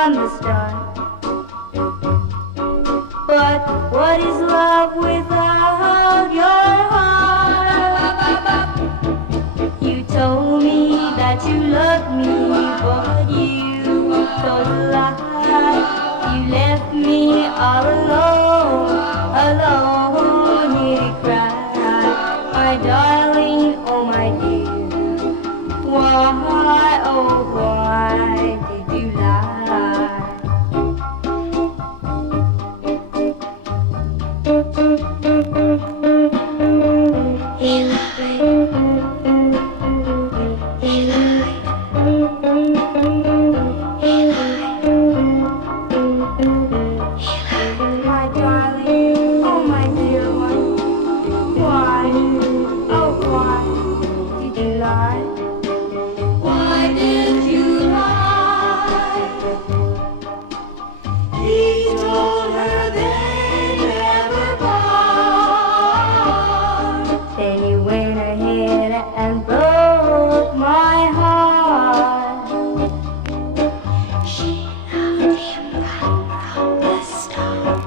from the start. But what is love without your heart? You told me that you loved me, but you told a lie. You left me all alone, alone here to cry. My darling, oh my dear, why, oh why did you lie? He lied. He lied. He lied. My darling, oh my dear one, why, oh why did you lie? Why did you lie? He told her they never part. Then you went ahead and broke my heart. She loved him right from the start.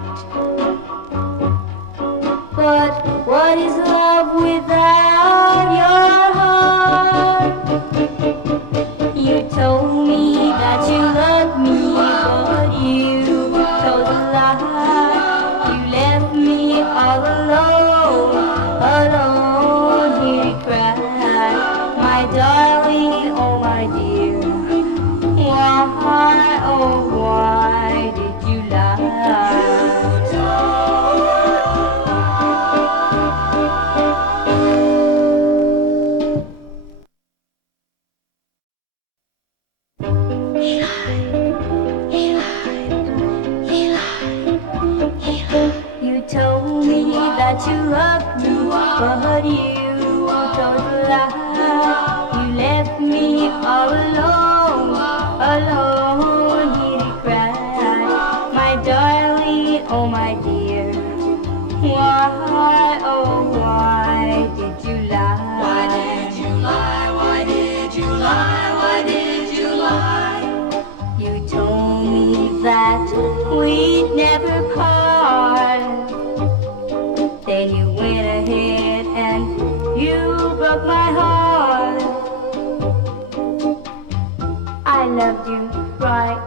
But what is love without your heart? You told me that you loved me, but you told a lie. You left me all alone, alone here to cry. My darling, oh my dear, why, oh why did you lie? He lied, he lied, he lied, he lied. You told me that you loved me, but you told a lie. You left me all alone, alone here to cry. My darling, oh my dear, why, oh why did you lie? Why did you lie? Why did you lie? Why did you lie? You told me that we'd never part. Then you went ahead and you broke my heart. I loved you right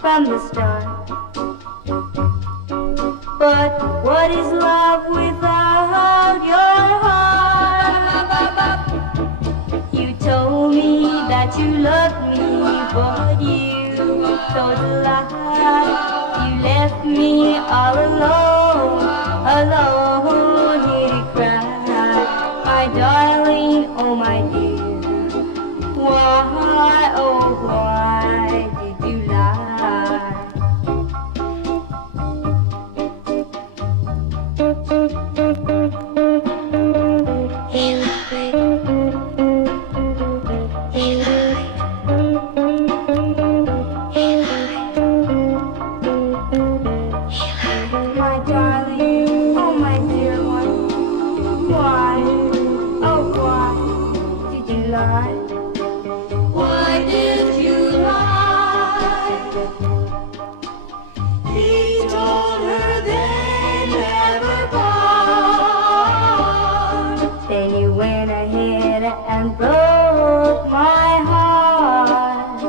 from the start. But what is love without your heart? You told me that you loved me, but you told a lie. You left me all alone, alone here to cry. My darling, oh my dear, why, oh why did you lie? He lied. He lied. He lied. He lied. My darling, oh my dear one, why, oh why did you lie? Why did you lie? He told her they never part. Then you went ahead and broke my heart.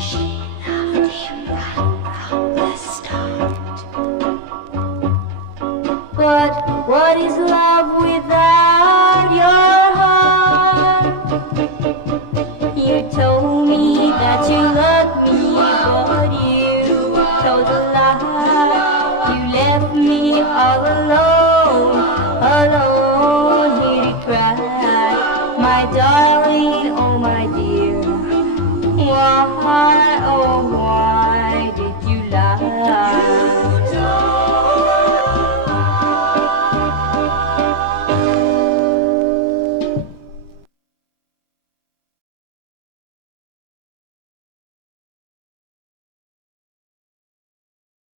She loved him right from the start. But what is love without your heart? You told me that you loved me, but you told a lie. You left me all alone, alone here to cry. My darling, oh my dear, why, oh why